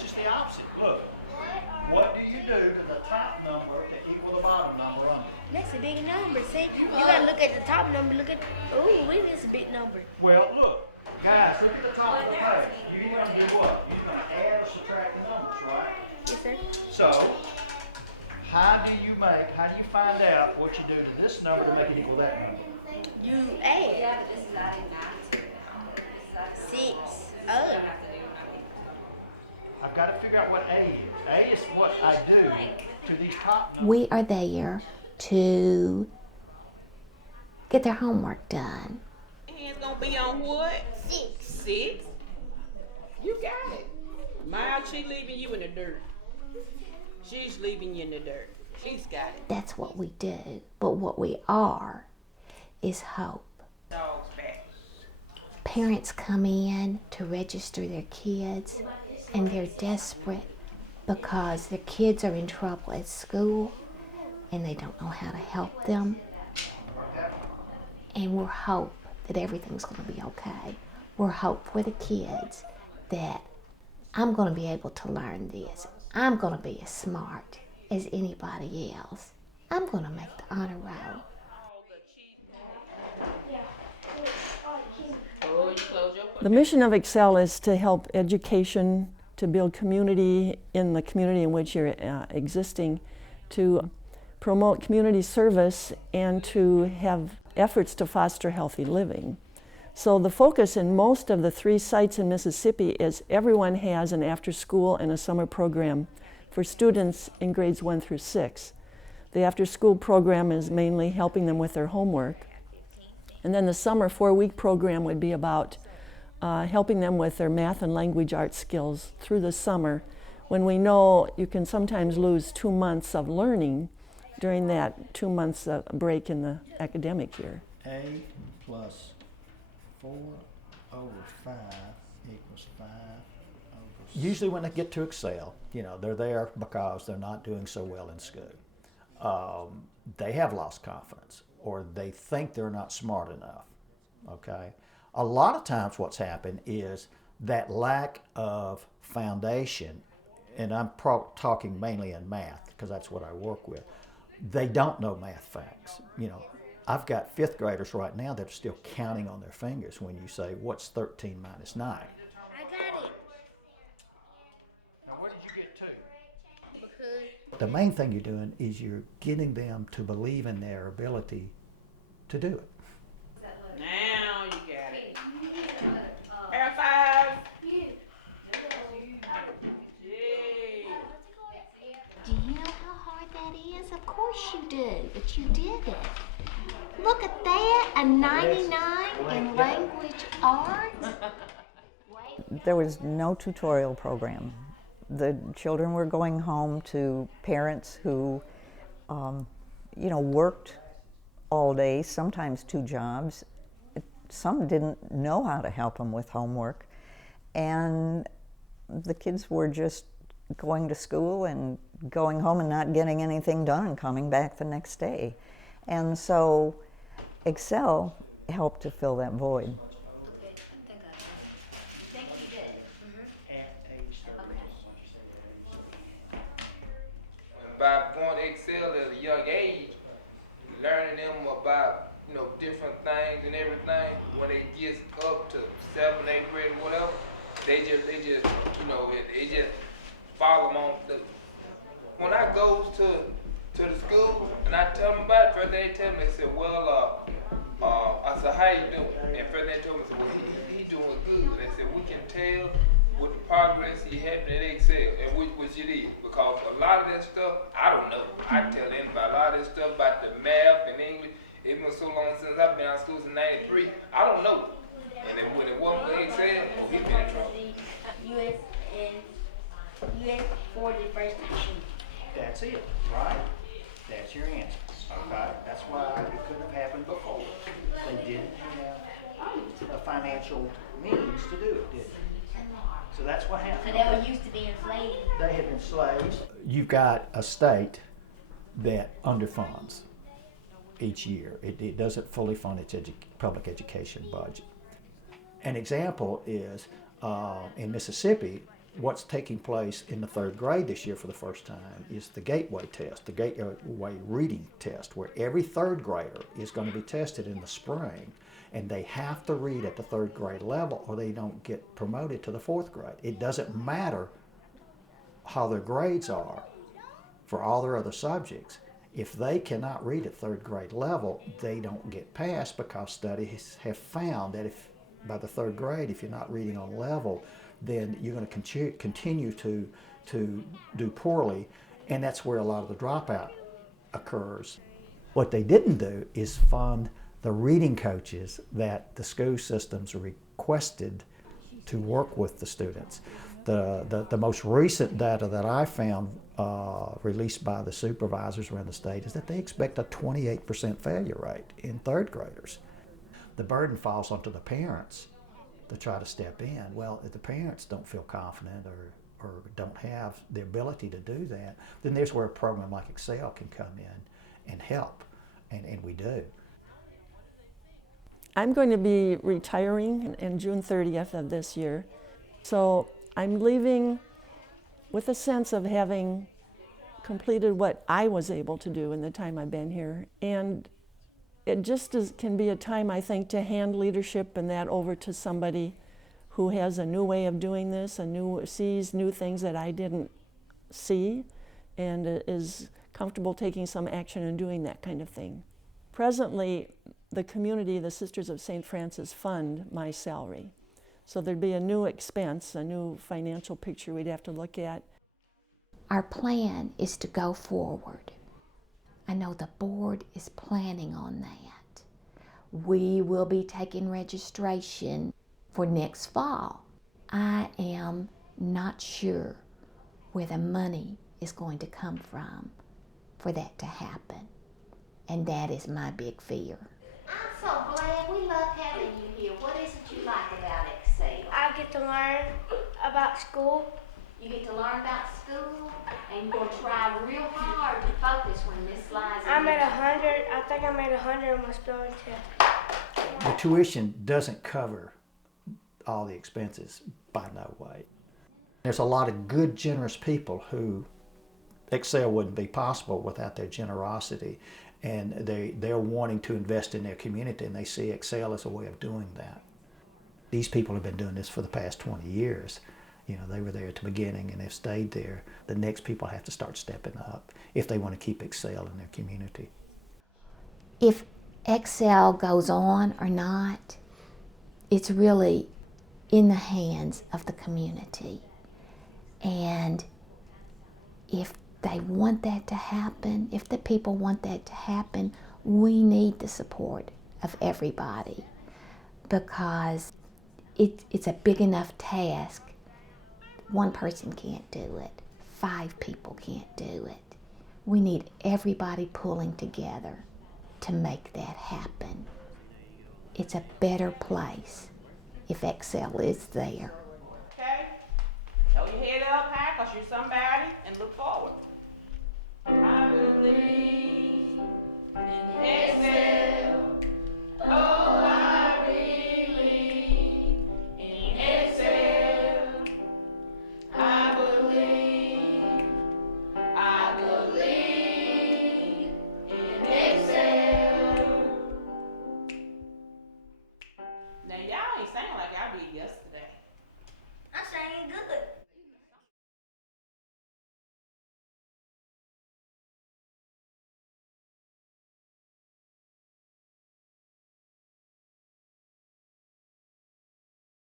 this is the opposite. Look, what do you do to the top number to equal the bottom number under? That's a big number. See, you gotta look at the top number. Look at, ooh, wait, that's a big number. Well, look, guys, look at the top of the page. You're either going to do what? You're going to add or subtract the numbers, right? Yes, sir. So, how do you find out what you do to this number to make it equal that number? You add 6. Oh. I've got to figure out what A is. A is what I do to these top numbers. We are there to get their homework done. It's gonna be on what? 6. 6? You got it. Miles, she leaving you in the dirt. She's leaving you in the dirt. She's got it. That's what we do. But what we are is hope. Dog's back. Parents come in to register their kids, and they're desperate because their kids are in trouble at school and they don't know how to help them. And we're hope that everything's going to be okay. We're hope for the kids that I'm going to be able to learn this. I'm going to be as smart as anybody else. I'm going to make the honor roll. The mission of Excel is to help education, to build community in the community in which you're existing, to promote community service, and to have efforts to foster healthy living. So the focus in most of the 3 sites in Mississippi is everyone has an after-school and a summer program for students in grades 1 through 6. The after-school program is mainly helping them with their homework. And then the summer 4-week program would be about helping them with their math and language arts skills through the summer, when we know you can sometimes lose 2 months of learning during that 2 months break in the academic year. A plus 4 over 5 equals 5 over 6. Usually when they get to Excel, they're there because they're not doing so well in school. They have lost confidence, or they think they're not smart enough, okay? A lot of times what's happened is that lack of foundation, and I'm talking mainly in math because that's what I work with. They don't know math facts. I've got 5th graders right now that are still counting on their fingers when you say, what's 13 minus 9? I got it. Now what did you get to? Because The main thing you're doing is you're getting them to believe in their ability to do it. Now you got it. Air 5. Do you know how hard that is? Of course you do, but you did it. Look at that, a 99 in language arts. There was no tutorial program. The children were going home to parents who, worked all day, sometimes 2 jobs. Some didn't know how to help them with homework. And the kids were just going to school and going home and not getting anything done and coming back the next day. And so Excel helped to fill that void. By going to Excel at a young age, learning them about different things and everything, when they get up to 7th, 8th grade, or whatever, they just follow them on. When I go to the school and I tell them about it, first thing they tell me, they say, well, I said, how you doing? And first thing they told me, they said, well, he doing good. And they said, we can tell with the progress he having in Excel, and which it is, because a lot of that stuff, I don't know. I tell them about a lot of that stuff about the math and English. It's been so long since I've been out of school since '93. I don't know. And then when it wasn't for Excel, he been in trouble. US for the first time. That's it, right? That's your answer, okay? That's why it couldn't have happened before. They didn't have the financial means to do it, did they? So that's what happened. So they were used to being slaves. They had been slaves. You've got a state that underfunds each year. It doesn't fully fund its public education budget. An example is in Mississippi, What's taking place in the third grade this year for the first time is the gateway test, the gateway reading test, where every third grader is going to be tested in the spring, and they have to read at the third grade level or they don't get promoted to the fourth grade. It doesn't matter how their grades are for all their other subjects. If they cannot read at third grade level, they don't get passed, because studies have found that if by the third grade, if you're not reading on level, then you're going to continue to do poorly, and that's where a lot of the dropout occurs. What they didn't do is fund the reading coaches that the school systems requested to work with the students. The most recent data that I found released by the supervisors around the state is that they expect a 28% failure rate in third graders. The burden falls onto the parents to try to step in. Well, if the parents don't feel confident or don't have the ability to do that, then there's where a program like Excel can come in and help, and we do. I'm going to be retiring in June 30th of this year, so I'm leaving with a sense of having completed what I was able to do in the time I've been here. And it just can be a time, I think, to hand leadership and that over to somebody who has a new way of doing this, sees new things that I didn't see, and is comfortable taking some action and doing that kind of thing. Presently, the community, the Sisters of St. Francis, fund my salary. So there'd be a new expense, a new financial picture we'd have to look at. Our plan is to go forward. I know the board is planning on that. We will be taking registration for next fall. I am not sure where the money is going to come from for that to happen. And that is my big fear. I'm so glad. We love having you here. What is it you like about Excel? I get to learn about school. You get to learn about school, and you're going to try real hard to focus when this slides. I'm at 100. I think I'm at 100 on my spelling test. The tuition doesn't cover all the expenses by no way. There's a lot of good, generous people who Excel wouldn't be possible without their generosity, and they're wanting to invest in their community, and they see Excel as a way of doing that. These people have been doing this for the past 20 years. You know, they were there at the beginning and they've stayed there. The next people have to start stepping up if they want to keep Excel in their community. If Excel goes on or not, it's really in the hands of the community. And if they want that to happen, if the people want that to happen, we need the support of everybody, because it's a big enough task. One person can't do it. 5 people can't do it. We need everybody pulling together to make that happen. It's a better place if Excel is there. Okay? Hold your head up high, because you're somebody, and look forward.